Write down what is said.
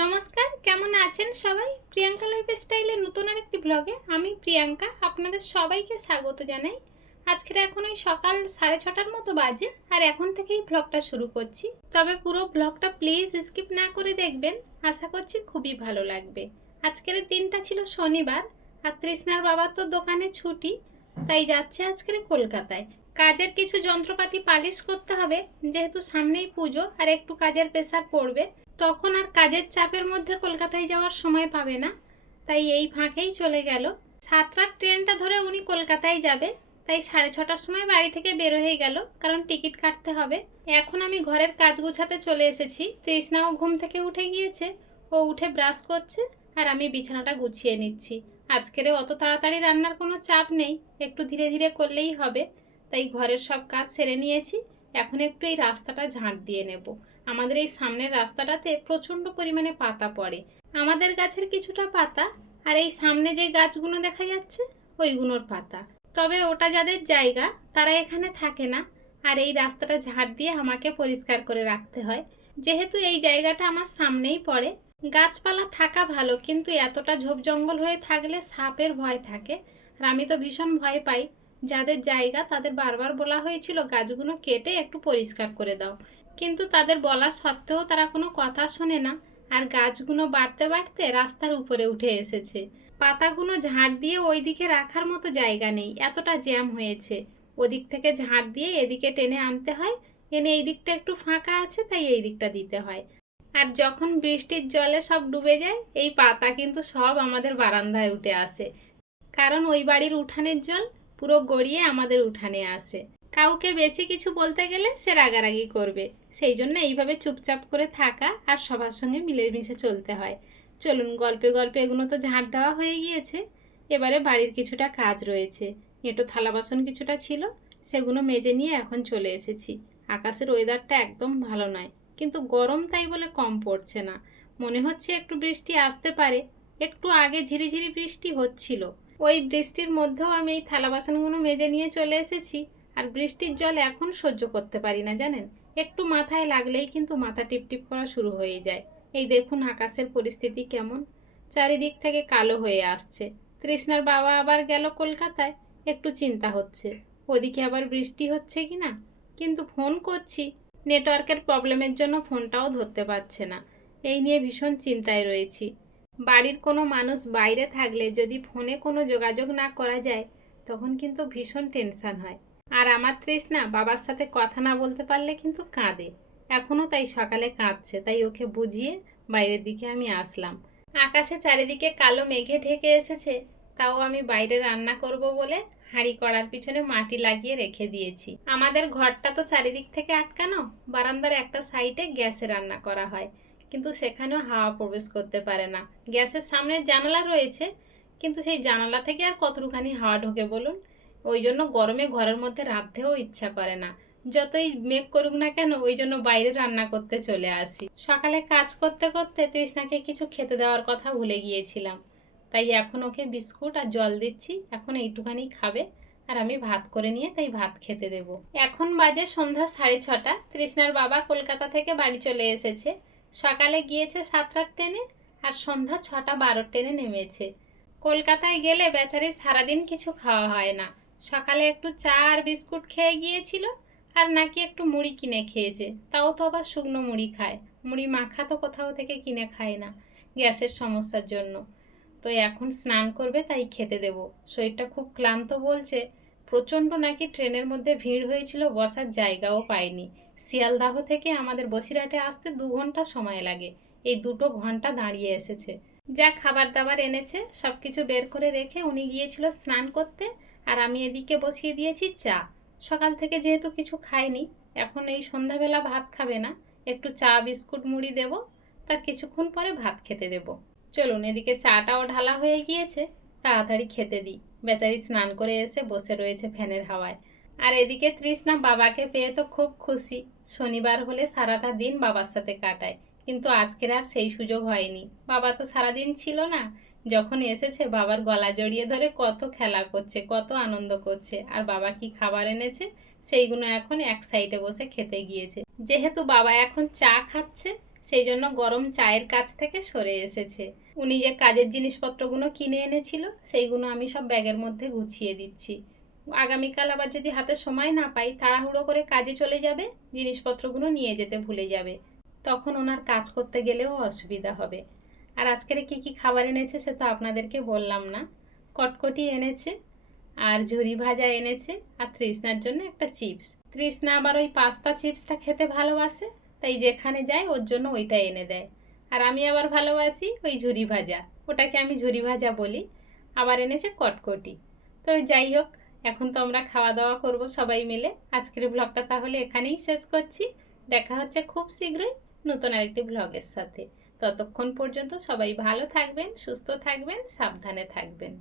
নমস্কার, কেমন আছেন সবাই? প্রিয়াঙ্কা লাইফ স্টাইলের নতুন আর একটি ব্লগে আমি প্রিয়াঙ্কা আপনাদের সবাইকে স্বাগত জানাই। আজকের এখন ওই সকাল সাড়ে ছটার মতো বাজে আর এখন থেকেই ব্লগটা শুরু করছি। তবে পুরো ব্লগটা প্লিজ স্কিপ না করে দেখবেন, আশা করছি খুবই ভালো লাগবে। আজকের দিনটা ছিল শনিবার আর তৃষ্ণার বাবার তো দোকানে ছুটি, তাই যাচ্ছে আজকের কলকাতায়। কাজের কিছু যন্ত্রপাতি পালিশ করতে হবে, যেহেতু সামনেই পুজো আর একটু কাজের প্রেসার পড়বে তখন আর কাজের চাপের মধ্যে কলকাতায় যাওয়ার সময় পাবে না। তাই এই ফাঁকেই চলে গেল। সাতটার ট্রেনটা ধরে উনি কলকাতায় যাবে। তাই সাড়ে ছটার সময় বাড়ি থেকে বের হয়ে গেল। কারণ টিকিট কাটতে হবে। এখন আমি ঘরের কাজ গুছাতে চলে এসেছি। তৃষ্ণাও ঘুম থেকে উঠে গিয়েছে। ও উঠে ব্রাশ করছে আর আমি বিছানাটা গুছিয়ে নিচ্ছি। আজকের অত তাড়াতাড়ি রান্নার কোনো চাপ নেই। একটু ধীরে ধীরে করলেই হবে। তাই ঘরের সব কাজ সেরে নিয়েছি। এখন একটু এই রাস্তাটা ঝাঁট দিয়ে নেব। আমাদের এই সামনের রাস্তাটাতে প্রচণ্ড পরিমাণে পাতা পড়ে। আমাদের গাছের কিছুটা পাতা আর এই সামনে যে গাছগুলো দেখা যাচ্ছে ওইগুলোর পাতা। তবে ওটা যাদের জায়গা, তারা এখানে থাকে না। আর এই রাস্তাটা ঝাড় দিয়ে আমাকে পরিষ্কার করে রাখতে হয়। যেহেতু এই জায়গাটা আমার সামনেই পড়ে। গাছপালা থাকা ভালো, কিন্তু এতটা ঝোপ জঙ্গল হয়ে থাকলে সাপের ভয় থাকে। আর আমি তো ভীষণ ভয় পাই। যাদের জায়গা, তাদের বারবার বলা হয়েছিল, গাছগুলো কেটে একটু পরিষ্কার করে দাও। কিন্তু তাদের বলা সত্ত্বেও তারা কোনো কথা শোনে না, আর গাছগুলো বাড়তে বাড়তে রাস্তার উপরে উঠে এসেছে। পাতাগুলো ঝাড় দিয়ে ওই দিকে রাখার মতো জায়গা নেই, এতটা জ্যাম হয়েছে। ওদিক থেকে ঝাড় দিয়ে এদিকে টেনে আনতে হয়, এনে এই দিকটা একটু ফাঁকা আছে, তাই এই দিকটা দিতে হয়। আর যখন বৃষ্টির জলে সব ডুবে যায়, এই পাতা কিন্তু সব আমাদের বারান্দায় উঠে আসে। কারণ ওই বাড়ির উঠানের জল পুরো গড়িয়ে আমাদের উঠানে আসে। কাউকে বেশি কিছু বলতে গেলে সে রাগারাগি করবে। সেই জন্য এইভাবে চুপচাপ করে থাকা আর সবার সঙ্গে মিলেমিশে চলতে হয়। চলুন, গল্পে গল্পে এগুলো তো ঝাঁট দেওয়া হয়ে গিয়েছে। এবারে বাড়ির কিছুটা কাজ রয়েছে। এঁটো থালা বাসন কিছুটা ছিল, সেগুলো মেজে নিয়ে এখন চলে এসেছি। আকাশের ওয়েদারটা একদম ভালো নয়, কিন্তু গরম তাই বলে কম পড়ছে না। মনে হচ্ছে একটু বৃষ্টি আসতে পারে। একটু আগে ঝিরিঝিরি বৃষ্টি হচ্ছিল। ওই বৃষ্টির মধ্যেও আমি এই থালা বাসনগুলো মেজে নিয়ে চলে এসেছি। আর বৃষ্টির জল এখন সহ্য করতে পারি না, জানেন? একটু মাথায় লাগলেই কিন্তু মাথা টিপটিপ করা শুরু হয়ে যায়। এই দেখুন আকাশের পরিস্থিতি কেমন। চারিদিক থেকে কালো হয়ে আসছে। তৃষ্ণার বাবা আবার গেল কলকাতায়। একটু চিন্তা হচ্ছে। ওদিকে আবার বৃষ্টি হচ্ছে কি না? কিন্তু ফোন করছি। নেটওয়ার্কের প্রবলেমের জন্য ফোনটাও ধরতে পারছে না। এই নিয়ে ভীষণ চিন্তায় রয়েছি। বাড়ির কোনো মানুষ বাইরে থাকলে যদি ফোনে কোনো যোগাযোগ না করা যায়, তখন কিন্তু ভীষণ টেনশন হয়। আর আমার তৃষ্ণা বাবার সাথে কথা না বলতে পারলে কিন্তু কাঁদে। এখনও তাই সকালে কাঁদছে, তাই ওকে বুঝিয়ে বাইরের দিকে আমি আসলাম। আকাশে চারিদিকে কালো মেঘে ঢেকে এসেছে, তাও আমি বাইরে রান্না করব বলে হাঁড়ি করার পিছনে মাটি লাগিয়ে রেখে দিয়েছি। আমাদের ঘরটা তো চারিদিক থেকে আটকানো, বারান্দার একটা সাইডে গ্যাসে রান্না করা হয়, কিন্তু সেখানেও হাওয়া প্রবেশ করতে পারে না। গ্যাসের সামনে জানালা রয়েছে, কিন্তু সেই জানালা থেকে আর কতটুখানি হাওয়া ঢোকে বলুন? ওই জন্য গরমে ঘরের মধ্যে রাঁধতেও ইচ্ছা করে না। যতই মেঘ করুক না কেন ওই জন্য বাইরে রান্না করতে চলে আসি। সকালে কাজ করতে করতে তৃষ্ণাকে কিছু খেতে দেওয়ার কথা ভুলে গিয়েছিলাম। তাই এখন ওকে বিস্কুট আর জল দিচ্ছি, এখন এইটুখানি খাবে আর আমি ভাত করে নিয়ে তাই ভাত খেতে দেব। এখন বাজে সন্ধ্যা সাড়ে ছটা, তৃষ্ণার বাবা কলকাতা থেকে বাড়ি চলে এসেছে। সকালে গিয়েছে সাতটার ট্রেনে আর সন্ধ্যা ছটা বারোর ট্রেনে নেমেছে। কলকাতায় গেলে বেচারি সারাদিন কিছু খাওয়া হয় না। সকালে একটু চা আর বিস্কুট খেয়ে গিয়েছিল, আর নাকি একটু মুড়ি কিনে খেয়েছে। তাও তো আবার শুকনো মুড়ি খায়। মুড়ি মাখা তো কোথাও থেকে কিনে খায় না, গ্যাসের সমস্যার জন্য। তো এখন স্নান করবে, তাই খেতে দেব। শরীরটা খুব ক্লান্ত বলছে। প্রচণ্ড নাকি ট্রেনের মধ্যে ভিড় হয়েছিল, বসার জায়গাও পায়নি শিয়ালদাহ থেকে আমাদের বসিরহাটে আসতে দু ঘণ্টা সময় লাগে। এই দুটো ঘণ্টা দাঁড়িয়ে এসেছে। যা খাবার দাবার এনেছে সব কিছু বের করে রেখে উনি গিয়েছিল স্নান করতে। আর আমি এদিকে বসিয়ে দিয়েছি চা। সকাল থেকে যেহেতু কিছু খাইনি, এখন এই সন্ধ্যাবেলা ভাত খাবে না। একটু চা, বিস্কুট, মুড়ি দেব, তার কিছুক্ষণ পরে ভাত খেতে দেব। চলুন এদিকে চাটাও ঢালা হয়ে গিয়েছে, তাড়াতাড়ি খেতে দিই। বেচারি স্নান করে এসে বসে রয়েছে ফ্যানের হাওয়ায়। আর এদিকে তৃষ্ণা বাবাকে পেয়ে তো খুব খুশি। শনিবার হলে সারাটা দিন বাবার সাথে কাটায়, কিন্তু আজকের আর সেই সুযোগ হয়নি। বাবা তো সারাদিন ছিল না যখন এসেছে, বাবার গলা জড়িয়ে ধরে কত খেলা করছে, কত আনন্দ করছে। আর বাবা কি খাবার এনেছে? সেইগুলো এখন এক সাইডে বসে খেতে গিয়েছে। যেহেতু বাবা এখন চা খাচ্ছে, সেই জন্য গরম চায়ের কাছ থেকে সরে এসেছে। উনি যে কাজের জিনিসপত্রগুলো কিনে এনেছিল, সেইগুলো আমি সব ব্যাগের মধ্যে গুছিয়ে দিচ্ছি। আগামীকাল আবার যদি হাতে সময় না পাই, তাড়াহুড়ো করে কাজে চলে যাবে, জিনিসপত্রগুলো নিয়ে যেতে ভুলে যাবে। তখন ওনার কাজ করতে গেলেও অসুবিধা হবে। আর আজকের কি কি খাবার এনেছে সে তো আপনাদেরকে বললাম না। কটকটি এনেছে, আর ঝুরি ভাজা এনেছে, আর তৃষ্ণার জন্য একটা চিপস। তৃষ্ণা আবার ওই পাস্তা চিপসটা খেতে ভালোবাসে, তাই যেখানে যায় ওর জন্য ওইটা এনে দেয়। আর আমি আবার ভালোবাসি ওই ঝুরি ভাজা, ওটাকে আমি ঝুরি ভাজা বলি, আবার এনেছে কটকটি। তো যাই হোক, এখন তো আমরা খাওয়া দাওয়া করব সবাই মিলে। আজকের ব্লগটা তাহলে এখানেই শেষ করছি। দেখা হচ্ছে খুব শীঘ্রই নতুন আরেকটি ব্লগের সাথে। ততক্ষণ পর্যন্ত সবাই ভালো থাকবেন সুস্থ থাকবেন সাবধানে থাকবেন।